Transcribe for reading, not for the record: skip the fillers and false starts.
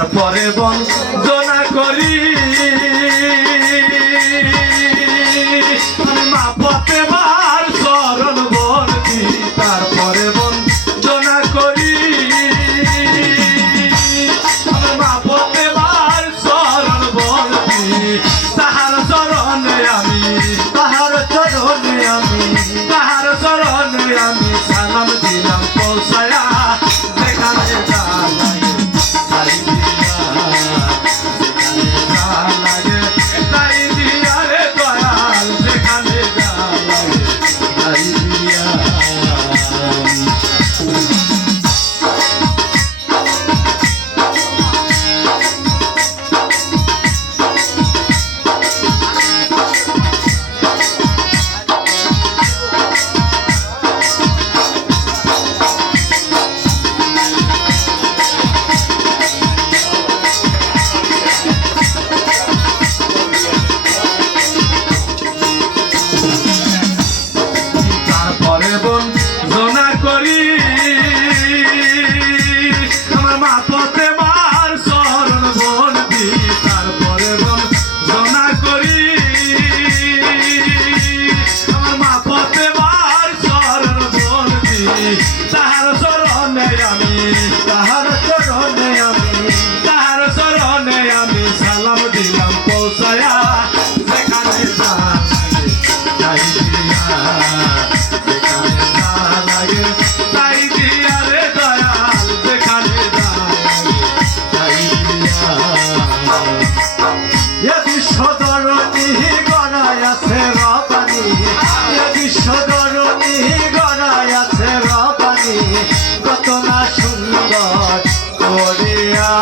তারপরে বঞ্চনা করি আমি মা ফতেমার চরণ বলছি তারপরে বঞ্চনা করি আমি মা ফতেমার চরণ বলছি তাহার চরণে আমি সালাম দিলাম পৌঁছায়া যেখানে লাগে তাই দিয়া রে দয়াল যেখানে লাগে তাই দিয়া বঞ্চনা করি আমার মা ফতেমার চরণ বলছি তারপরে বঞ্চনা করি আমার মা ফতেমার চরণ বলছি তাহার চরণে আমি সালাম দিলাম পৌঁছায়া যেখানে যাই তাই দিয়া রে দয়াল যেখানে বিশ্বধরণী গড়ায় আছে রবানি বিশ্বধরণী গড়ায় আছে রবানি কত না সুন্দর করিয়া